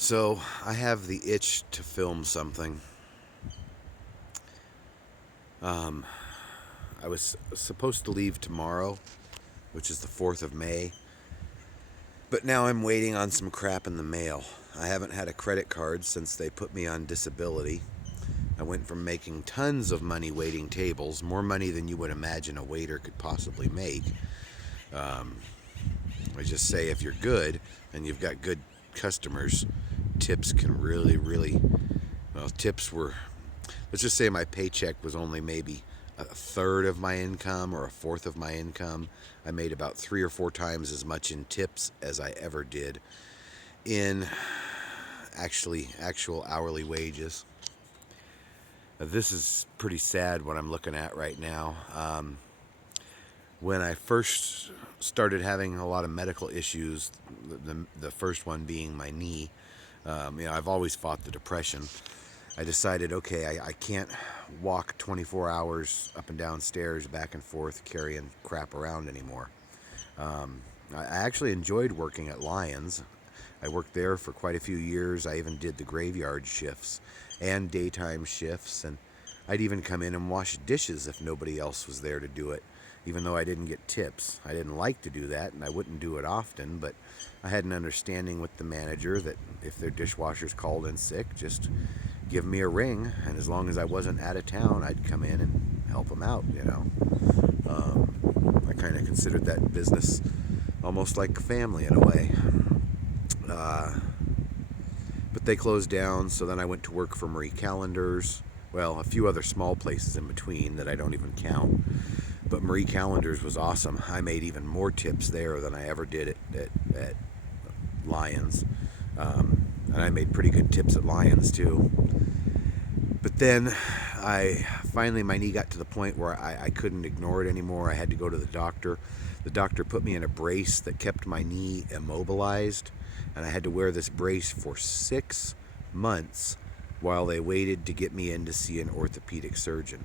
So I have the itch to film something. Um, I was supposed to leave tomorrow, which is the 4th of May, but now I'm waiting on some crap in the mail. I haven't had a credit card since they put me on disability. I went from making tons of money waiting tables, more money than you would imagine a waiter could possibly make. Um, I just say if you're good and you've got good customers, tips can really, well, tips were, let's just say my paycheck was only maybe a third of my income or a fourth of my income. I made about 3 or 4 times as much in tips as I ever did in actual hourly wages. This is pretty sad what I'm looking at right now. When I first started having a lot of medical issues, the first one being my knee, I've always fought the depression. I decided, okay, I can't walk 24 hours up and down stairs, back and forth, carrying crap around anymore. I actually enjoyed working at Lions. I worked there for quite a few years. I even did the graveyard shifts and daytime shifts, and I'd even come in and wash dishes if nobody else was there to do it, even though I didn't get tips. I didn't like to do that, and I wouldn't do it often, but I had an understanding with the manager that if their dishwasher's called in sick, just give me a ring, and as long as I wasn't out of town, I'd come in and help them out. I kind of considered that business almost like family in a way. Uh, but they closed down, so then I went to work for Marie Callender's. Well, a few other small places in between that I don't even count. But Marie Callender's was awesome. I made even more tips there than I ever did at Lions. And I made pretty good tips at Lions too. But then finally my knee got to the point where I couldn't ignore it anymore. I had to go to the doctor. The doctor put me in a brace that kept my knee immobilized, and I had to wear this brace for 6 months while they waited to get me in to see an orthopedic surgeon.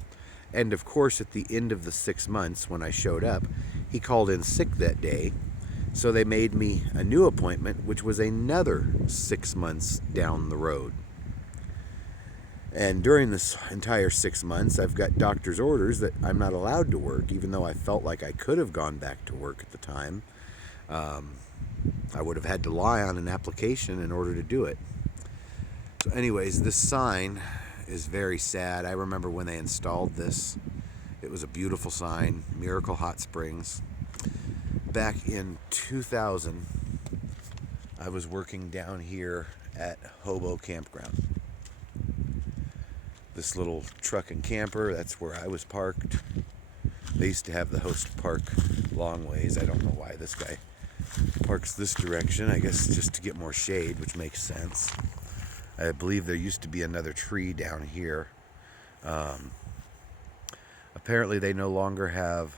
And of course, at the end of the 6 months, when I showed up, he called in sick that day. So they made me a new appointment, which was another 6 months down the road. And during this entire 6 months, I've got doctor's orders that I'm not allowed to work, even though I felt like I could have gone back to work at the time. I would have had to lie on an application in order to do it. So anyways, this sign is very sad. I remember when they installed this. It was a beautiful sign, Miracle Hot Springs. Back in 2000, I was working down here at Hobo Campground. This little truck and camper, that's where I was parked. They used to have the host park long ways. I don't know why this guy parks this direction. I guess just to get more shade, which makes sense. I believe there used to be another tree down here. Apparently they no longer have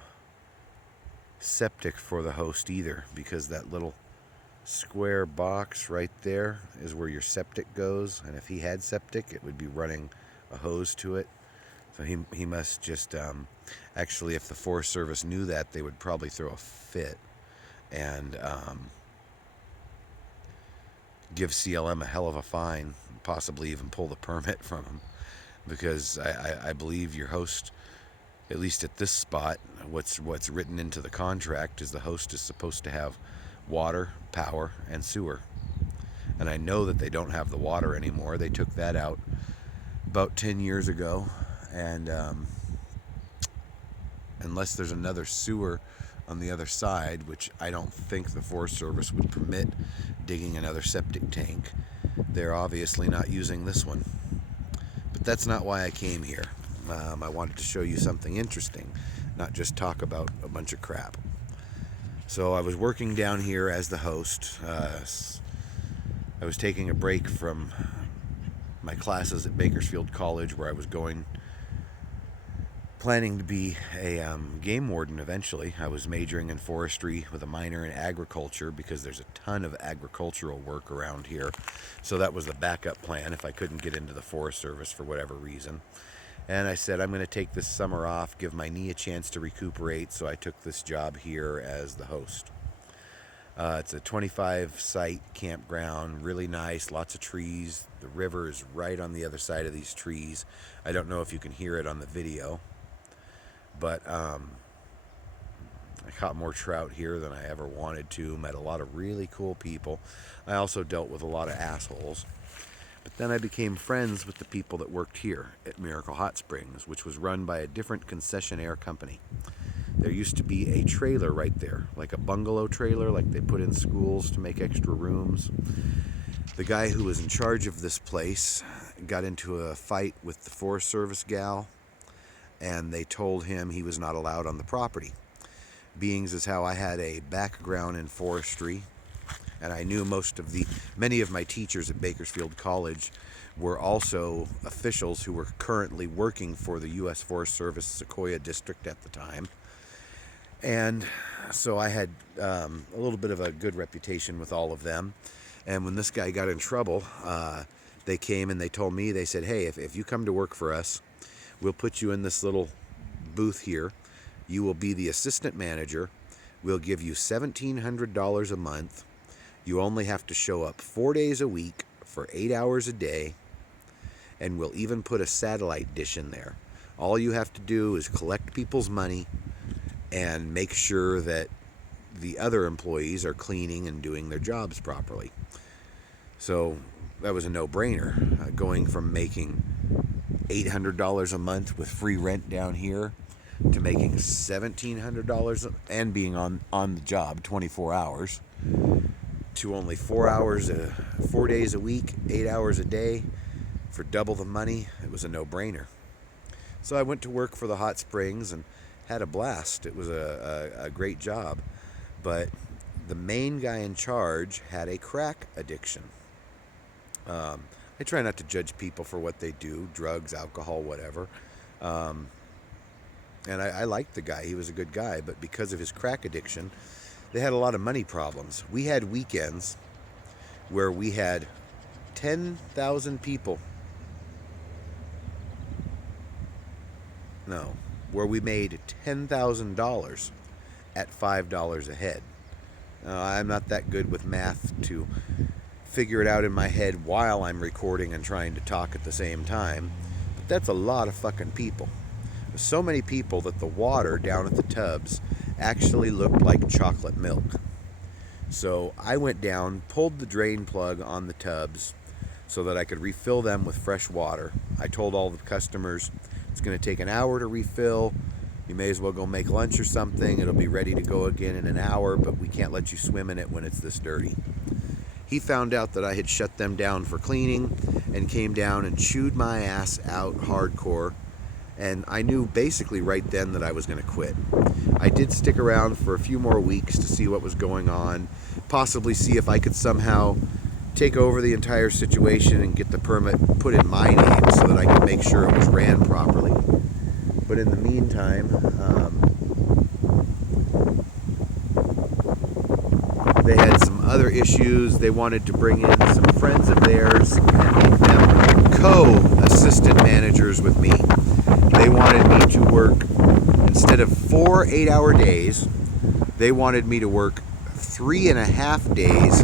septic for the host either, because that little square box right there is where your septic goes, and if he had septic, it would be running a hose to it. So he must just actually, if the Forest Service knew that, they would probably throw a fit and give CLM a hell of a fine, possibly even pull the permit from him, because I believe your host, at least at this spot, what's written into the contract is the host is supposed to have water, power, and sewer. And I know that they don't have the water anymore. They took that out about 10 years ago, and unless there's another sewer on the other side, which I don't think the Forest Service would permit digging another septic tank, they're obviously not using this one. But that's not why I came here. I wanted to show you something interesting, not just talk about a bunch of crap. So I was working down here as the host. I was taking a break from my classes at Bakersfield College, where I was planning to be a game warden eventually. I was majoring in forestry with a minor in agriculture because there's a ton of agricultural work around here. So that was the backup plan if I couldn't get into the Forest Service for whatever reason. And I said, I'm going to take this summer off, give my knee a chance to recuperate, so I took this job here as the host. It's a 25 site campground, really nice, lots of trees. The river is right on the other side of these trees. I don't know if you can hear it on the video, but I caught more trout here than I ever wanted to. Met a lot of really cool people. I also dealt with a lot of assholes. But then I became friends with the people that worked here at Miracle Hot Springs, which was run by a different concessionaire company. There used to be a trailer right there, like a bungalow trailer, like they put in schools to make extra rooms. The guy who was in charge of this place got into a fight with the Forest Service gal, and they told him he was not allowed on the property. Beings as how I had a background in forestry, and I knew many of my teachers at Bakersfield College were also officials who were currently working for the U.S. Forest Service Sequoia District at the time. And so I had a little bit of a good reputation with all of them. And when this guy got in trouble, they came and they told me, they said, hey, if you come to work for us, we'll put you in this little booth here. You will be the assistant manager. We'll give you $1,700 a month. You only have to show up 4 days a week for 8 hours a day. And we'll even put a satellite dish in there. All you have to do is collect people's money and make sure that the other employees are cleaning and doing their jobs properly. So that was a no-brainer. Going from making $800 a month with free rent down here to making $1,700 and being on the job 24 hours to only 4 days a week, 8 hours a day for double the money. It was a no-brainer. So I went to work for the hot springs and had a blast. It was a great job. But the main guy in charge had a crack addiction. I try not to judge people for what they do, drugs, alcohol, whatever. And I liked the guy. He was a good guy. But because of his crack addiction, they had a lot of money problems. We had weekends where we had 10,000 people. No, where we made $10,000 at $5 a head. I'm not that good with math to figure it out in my head while I'm recording and trying to talk at the same time, but that's a lot of fucking people. There's so many people that the water down at the tubs actually looked like chocolate milk. So I went down, pulled the drain plug on the tubs so that I could refill them with fresh water. I told all the customers, it's going to take an hour to refill. You may as well go make lunch or something. It'll be ready to go again in an hour, but we can't let you swim in it when it's this dirty. He found out that I had shut them down for cleaning and came down and chewed my ass out hardcore. And I knew basically right then that I was going to quit. I did stick around for a few more weeks to see what was going on, possibly see if I could somehow take over the entire situation and get the permit put in my name so that I could make sure it was ran properly. But in the meantime, they had some other issues. They wanted to bring in some friends of theirs and make them co-assistant managers with me. They wanted me to work, instead of 4 8-hour days, they wanted me to work 3.5 days,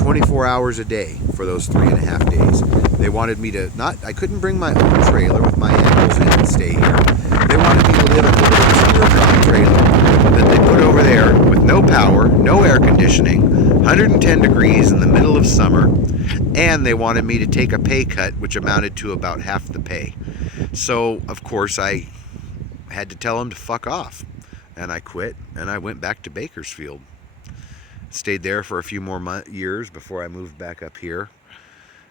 24 hours a day for those 3.5 days. They wanted me to I couldn't bring my own trailer with my animals in and stay here. They wanted me to live in a little teardrop trailer that they put over there with no power, no air conditioning, 110 degrees in the middle of summer, and they wanted me to take a pay cut which amounted to about half the pay. So, of course, I had to tell them to fuck off, and I quit, and I went back to Bakersfield. Stayed there for a few more years before I moved back up here,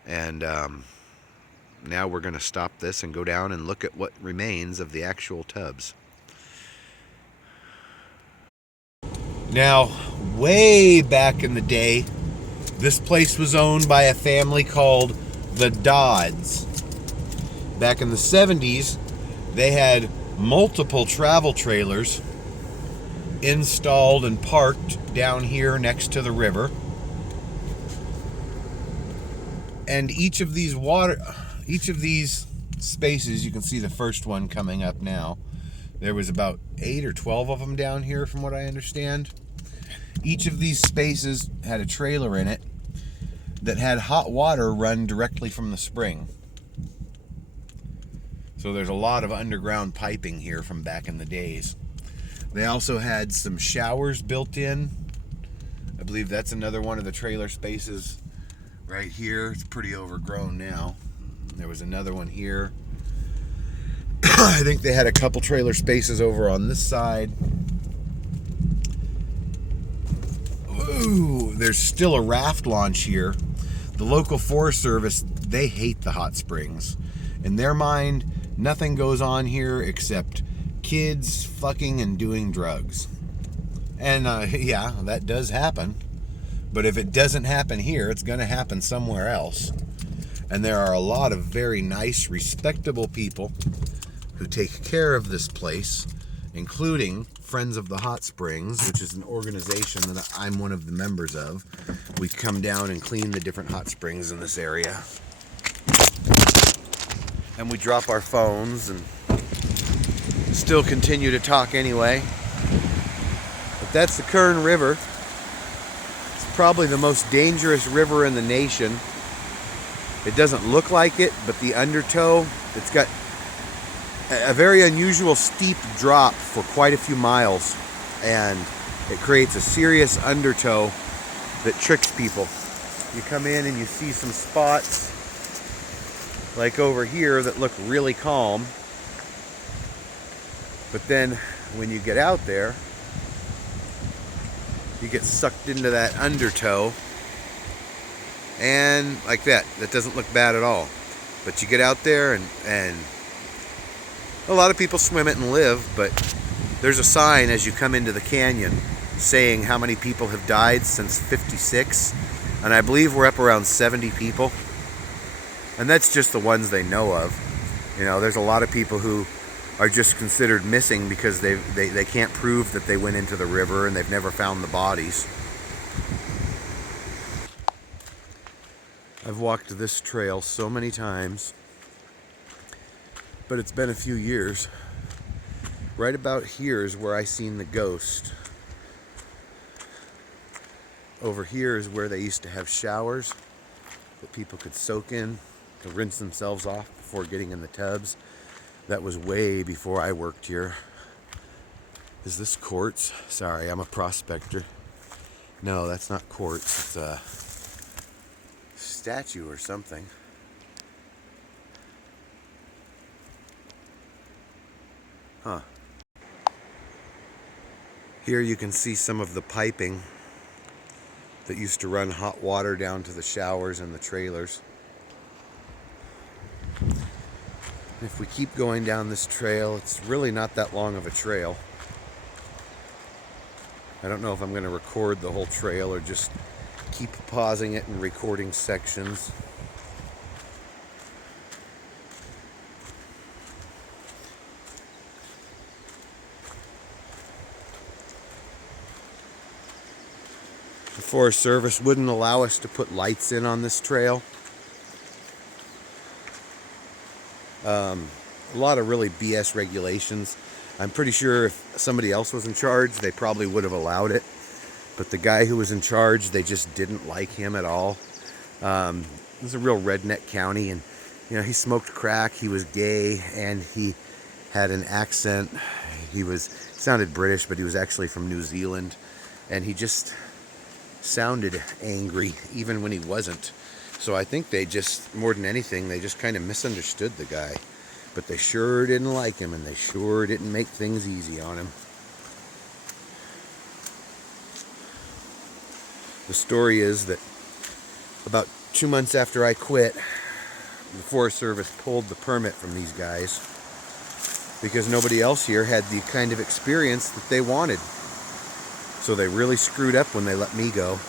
and now we're going to stop this and go down and look at what remains of the actual tubs. Now, way back in the day, this place was owned by a family called the Dodds. Back in the 70s, they had multiple travel trailers installed and parked down here next to the river. And each of these spaces, you can see the first one coming up now. There was about 8 or 12 of them down here from what I understand. Each of these spaces had a trailer in it that had hot water run directly from the spring. So there's a lot of underground piping here from back in the days. They also had some showers built in. I believe that's another one of the trailer spaces right here. It's pretty overgrown now. There was another one here. I think they had a couple trailer spaces over on this side. Ooh, there's still a raft launch here. The local Forest Service, they hate the hot springs. In their mind, nothing goes on here except kids fucking and doing drugs. And yeah, that does happen. But if it doesn't happen here, it's going to happen somewhere else. And there are a lot of very nice, respectable people who take care of this place, including Friends of the Hot Springs, which is an organization that I'm one of the members of. We come down and clean the different hot springs in this area. And we drop our phones and still continue to talk anyway. But that's the Kern River. It's probably the most dangerous river in the nation. It doesn't look like it, but the undertow, it's got a very unusual steep drop for quite a few miles, and it creates a serious undertow that tricks people. You come in and you see some spots like over here that look really calm, but then when you get out there, you get sucked into that undertow, and like that doesn't look bad at all. But you get out there and a lot of people swim it and live, but there's a sign as you come into the canyon saying how many people have died since '56, and I believe we're up around 70 people. And that's just the ones they know of. You know, there's a lot of people who are just considered missing because they can't prove that they went into the river and they've never found the bodies. I've walked this trail so many times, but it's been a few years. Right about here is where I seen the ghost. Over here is where they used to have showers that people could soak in to rinse themselves off before getting in the tubs. That was way before I worked here. Is this quartz? Sorry, I'm a prospector. No, that's not quartz. It's a statue or something. Huh. Here you can see some of the piping that used to run hot water down to the showers and the trailers. If we keep going down this trail, it's really not that long of a trail. I don't know if I'm going to record the whole trail or just keep pausing it and recording sections. The Forest Service wouldn't allow us to put lights in on this trail. A lot of really BS regulations. I'm pretty sure if somebody else was in charge, they probably would have allowed it. But the guy who was in charge, they just didn't like him at all. It was a real redneck county, and you know, he smoked crack, he was gay, and he had an accent. He sounded British, but he was actually from New Zealand, and he just sounded angry even when he wasn't. So I think they just, more than anything, they just kind of misunderstood the guy. But they sure didn't like him, and they sure didn't make things easy on him. The story is that about 2 months after I quit, the Forest Service pulled the permit from these guys because nobody else here had the kind of experience that they wanted. So they really screwed up when they let me go.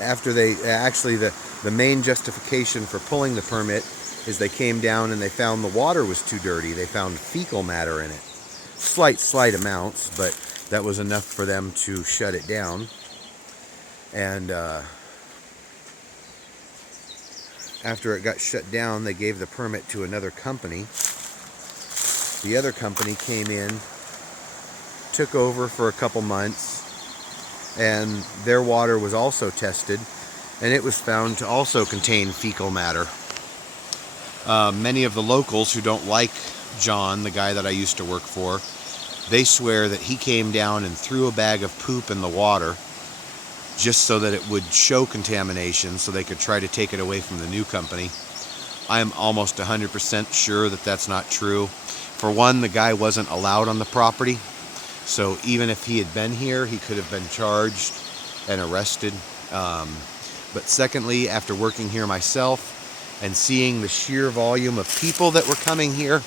After they actually, the main justification for pulling the permit is they came down and they found the water was too dirty. They found fecal matter in it. Slight amounts, but that was enough for them to shut it down. And after it got shut down, they gave the permit to another company. The other company came in, took over for a couple months, and their water was also tested, and it was found to also contain fecal matter. Many of the locals who don't like John, the guy that I used to work for, they swear that he came down and threw a bag of poop in the water just so that it would show contamination so they could try to take it away from the new company. I'm almost 100% sure that that's not true. For one, the guy wasn't allowed on the property, so even if he had been here, he could have been charged and arrested. But secondly, after working here myself and seeing the sheer volume of people that were coming here,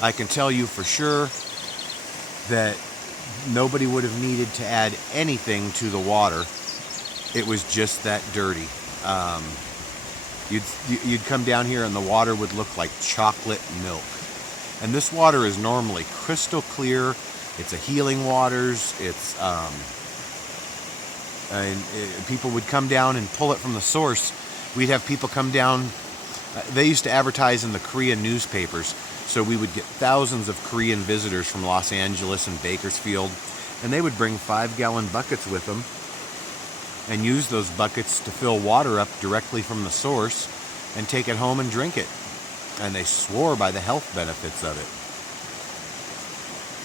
I can tell you for sure that nobody would have needed to add anything to the water. It was just that dirty. You'd come down here and the water would look like chocolate milk. And this water is normally crystal clear. It's a healing waters. People would come down and pull it from the source. We'd have people come down. They used to advertise in the Korean newspapers. So we would get thousands of Korean visitors from Los Angeles and Bakersfield, and they would bring 5-gallon buckets with them and use those buckets to fill water up directly from the source and take it home and drink it. And they swore by the health benefits of it.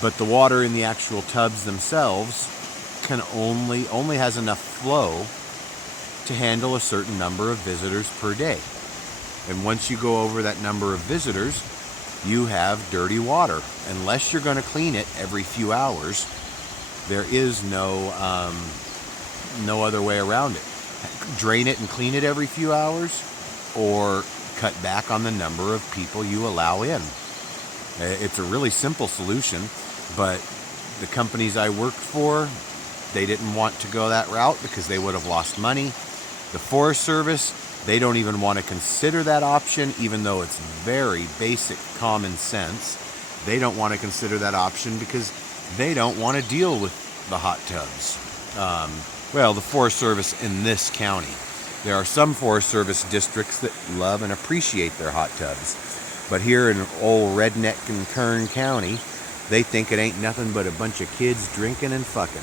But the water in the actual tubs themselves only has enough flow to handle a certain number of visitors per day. And once you go over that number of visitors, you have dirty water. Unless you're going to clean it every few hours, there is no other way around it. Drain it and clean it every few hours, or cut back on the number of people you allow in. It's a really simple solution, but the companies I worked for, they didn't want to go that route because they would have lost money. The Forest Service, they don't even want to consider that option, even though it's very basic common sense. They don't want to consider that option because they don't want to deal with the hot tubs. The Forest Service in this county. There are some Forest Service districts that love and appreciate their hot tubs. But here in old Redneck and Kern County, they think it ain't nothing but a bunch of kids drinking and fucking.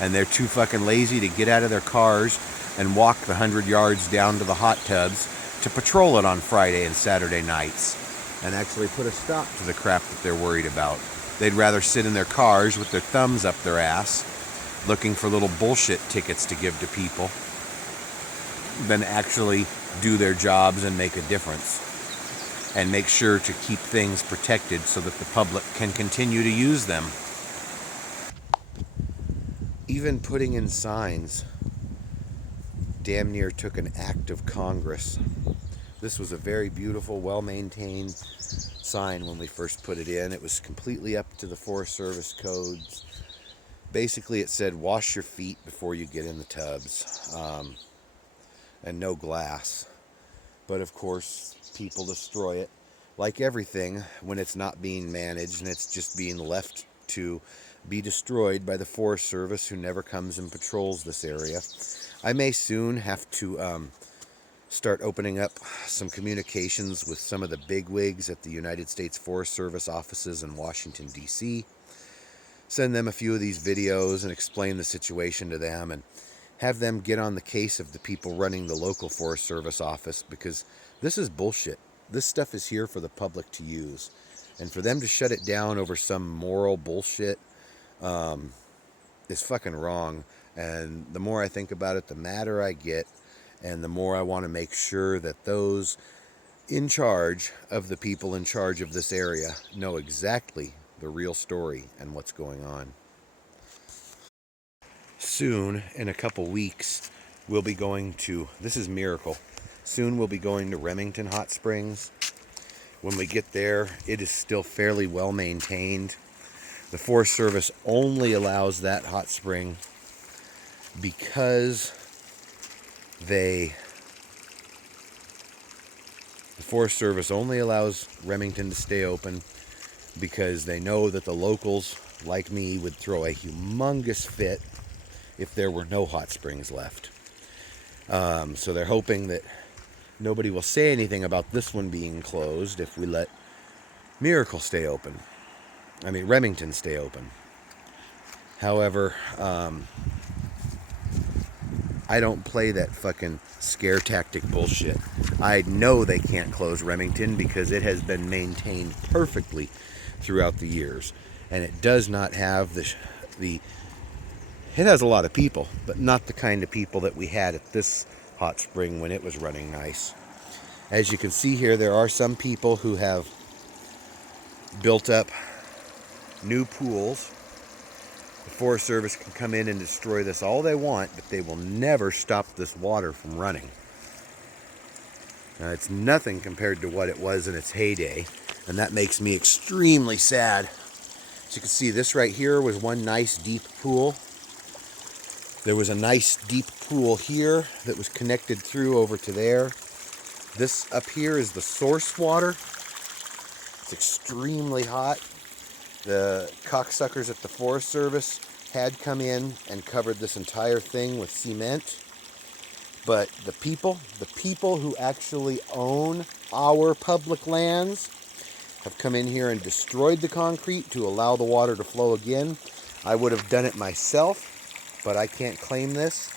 And they're too fucking lazy to get out of their cars and walk the 100 yards down to the hot tubs to patrol it on Friday and Saturday nights and actually put a stop to the crap that they're worried about. They'd rather sit in their cars with their thumbs up their ass looking for little bullshit tickets to give to people than actually do their jobs and make a difference and make sure to keep things protected so that the public can continue to use them. Even putting in signs damn near took an act of Congress. This was a very beautiful, well-maintained sign when we first put it in. It was completely up to the Forest Service codes. Basically, it said, wash your feet before you get in the tubs, and no glass. But of course, people destroy it. Like everything, when it's not being managed and it's just being left to be destroyed by the Forest Service, who never comes and patrols this area. I may soon have to start opening up some communications with some of the bigwigs at the United States Forest Service offices in Washington, D.C. Send them a few of these videos and explain the situation to them and have them get on the case of the people running the local Forest Service office, because this is bullshit. This stuff is here for the public to use. And for them to shut it down over some moral bullshit is fucking wrong. And the more I think about it, the madder I get, and the more I want to make sure that those in charge of the people in charge of this area know exactly the real story and what's going on. Soon, in a couple weeks, we'll be going to, this is Miracle, soon we'll be going to Remington Hot Springs. When we get there, it is still fairly well maintained. The Forest Service only allows that hot spring because the Forest Service only allows Remington to stay open because they know that the locals, like me, would throw a humongous fit if there were no hot springs left. So they're hoping that nobody will say anything about this one being closed if we let Miracle stay open. I mean, Remington stay open. However, I don't play that fucking scare tactic bullshit. I know they can't close Remington because it has been maintained perfectly throughout the years. And it does not have the it has a lot of people, but not the kind of people that we had at this hot spring when it was running nice. As you can see here, there are some people who have built up new pools. The Forest Service can come in and destroy this all they want, but they will never stop this water from running. Now, it's nothing compared to what it was in its heyday, and that makes me extremely sad. As you can see, this right here was one nice deep pool. There was a nice deep pool here that was connected through over to there. This up here is the source water. It's extremely hot. The cocksuckers at the Forest Service had come in and covered this entire thing with cement. But the people who actually own our public lands have come in here and destroyed the concrete to allow the water to flow again. I would have done it myself, but I can't claim this.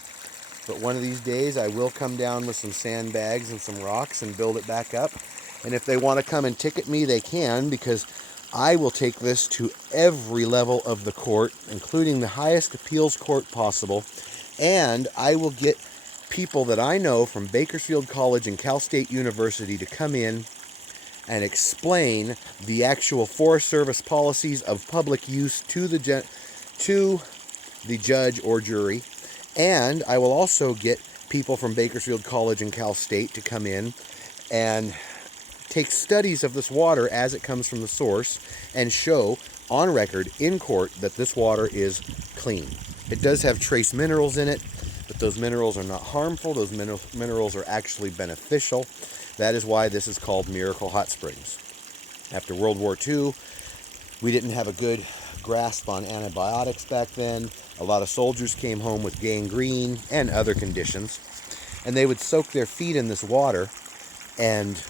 But one of these days I will come down with some sandbags and some rocks and build it back up. And if they want to come and ticket me, they can, because I will take this to every level of the court, including the highest appeals court possible. And I will get people that I know from Bakersfield College and Cal State University to come in and explain the actual Forest Service policies of public use to the judge or jury. And I will also get people from Bakersfield College and Cal State to come in and take studies of this water as it comes from the source and show on record in court that this water is clean. It does have trace minerals in it, but those minerals are not harmful. Those minerals are actually beneficial. That is why this is called Miracle Hot Springs. After World War II, we didn't have a good grasp on antibiotics back then. A lot of soldiers came home with gangrene and other conditions, and they would soak their feet in this water, and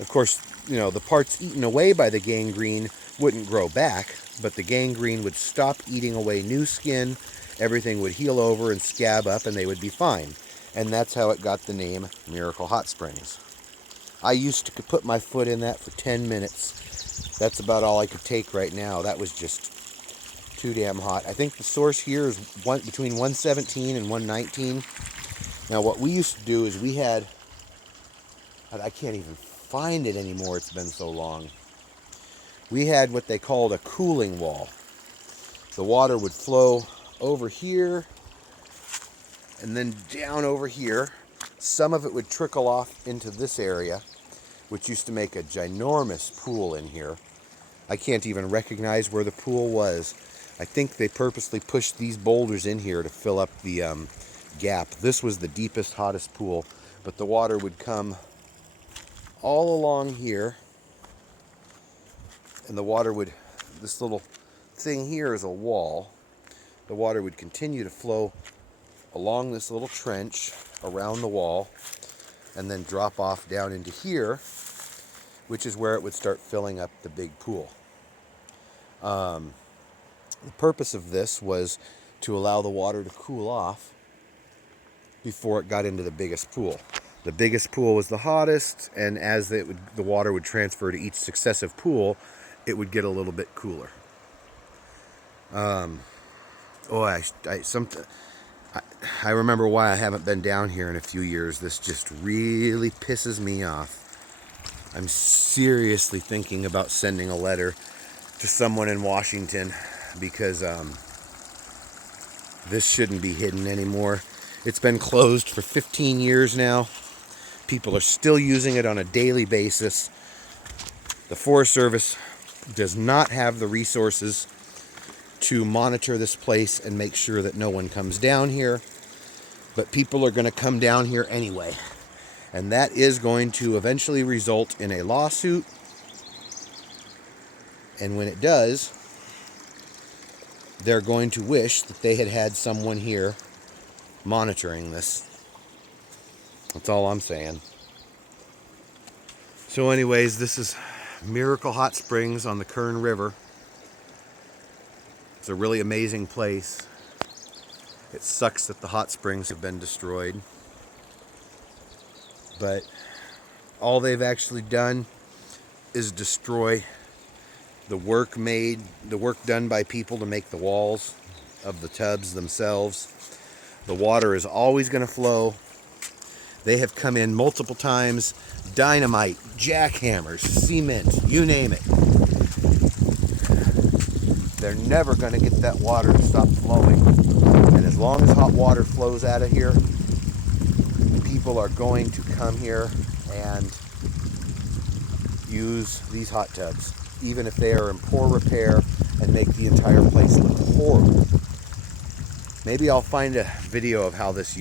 of course, you know, the parts eaten away by the gangrene wouldn't grow back, but the gangrene would stop eating away new skin, everything would heal over and scab up, and they would be fine. And that's how it got the name Miracle Hot Springs. I used to put my foot in that for 10 minutes. That's about all I could take right now. That was just too damn hot. I think the source here is between 117 and 119. Now, what we used to do is we had, I can't even find it anymore, it's been so long. We had what they called a cooling wall. The water would flow over here and then down over here. Some of it would trickle off into this area, which used to make a ginormous pool in here. I can't even recognize where the pool was. I think they purposely pushed these boulders in here to fill up the gap. This was the deepest, hottest pool, but the water would come all along here, and the water would, this little thing here is a wall. The water would continue to flow along this little trench around the wall and then drop off down into here, which is where it would start filling up the big pool. The purpose of this was to allow the water to cool off before it got into the biggest pool. The biggest pool was the hottest, and as the water would transfer to each successive pool, it would get a little bit cooler. I remember why I haven't been down here in a few years. This just really pisses me off. I'm seriously thinking about sending a letter to someone in Washington because this shouldn't be hidden anymore. It's been closed for 15 years now. People are still using it on a daily basis. The Forest Service does not have the resources to monitor this place and make sure that no one comes down here. But people are going to come down here anyway. And that is going to eventually result in a lawsuit. And when it does, they're going to wish that they had had someone here monitoring this. That's all I'm saying. So anyways, this is Miracle Hot Springs on the Kern River. It's a really amazing place. It sucks that the hot springs have been destroyed, but all they've actually done is destroy the work done by people to make the walls of the tubs themselves. The water is always going to flow. They have come in multiple times, dynamite, jackhammers, cement, you name it. They're never going to get that water to stop flowing. And as long as hot water flows out of here, people are going to come here and use these hot tubs, even if they are in poor repair and make the entire place look horrible. Maybe I'll find a video of how this,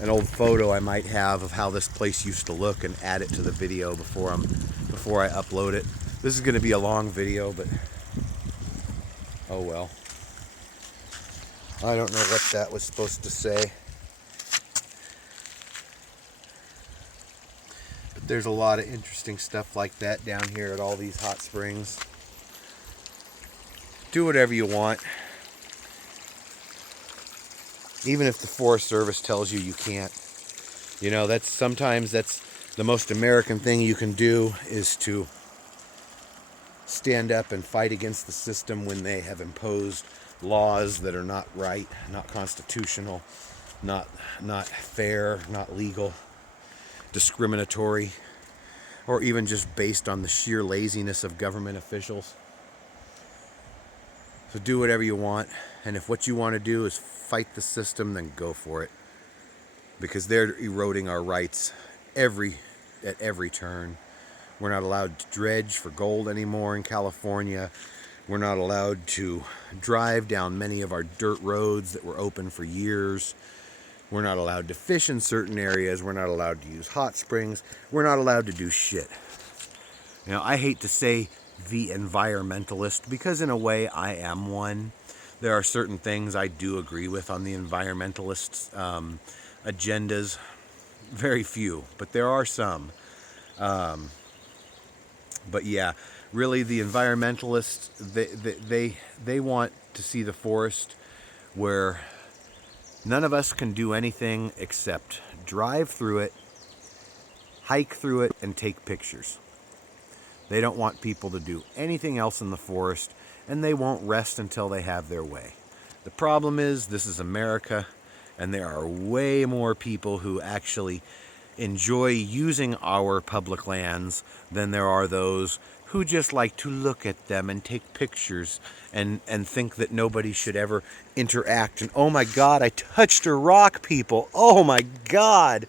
an old photo I might have of how this place used to look and add it to the video before I upload it. This is going to be a long video, but oh well. I don't know what that was supposed to say. But there's a lot of interesting stuff like that down here at all these hot springs. Do whatever you want. Even if the Forest Service tells you can't. You know, sometimes that's the most American thing you can do, is to stand up and fight against the system when they have imposed laws that are not right, not constitutional, not fair, not legal, discriminatory, or even just based on the sheer laziness of government officials. So do whatever you want, and if what you want to do is fight the system, then go for it. Because they're eroding our rights at every turn. We're not allowed to dredge for gold anymore in California. We're not allowed to drive down many of our dirt roads that were open for years. We're not allowed to fish in certain areas. We're not allowed to use hot springs. We're not allowed to do shit. You know, I hate to say the environmentalist, because in a way I am one. There are certain things I do agree with on the environmentalists' agendas. Very few, but there are some. But yeah, really the environmentalists, they want to see the forest where none of us can do anything except drive through it, hike through it, and take pictures. They don't want people to do anything else in the forest, and they won't rest until they have their way. The problem is, this is America, and there are way more people who actually enjoy using our public lands than there are those who just like to look at them and take pictures and think that nobody should ever interact. And oh my God, I touched a rock, people. Oh my God.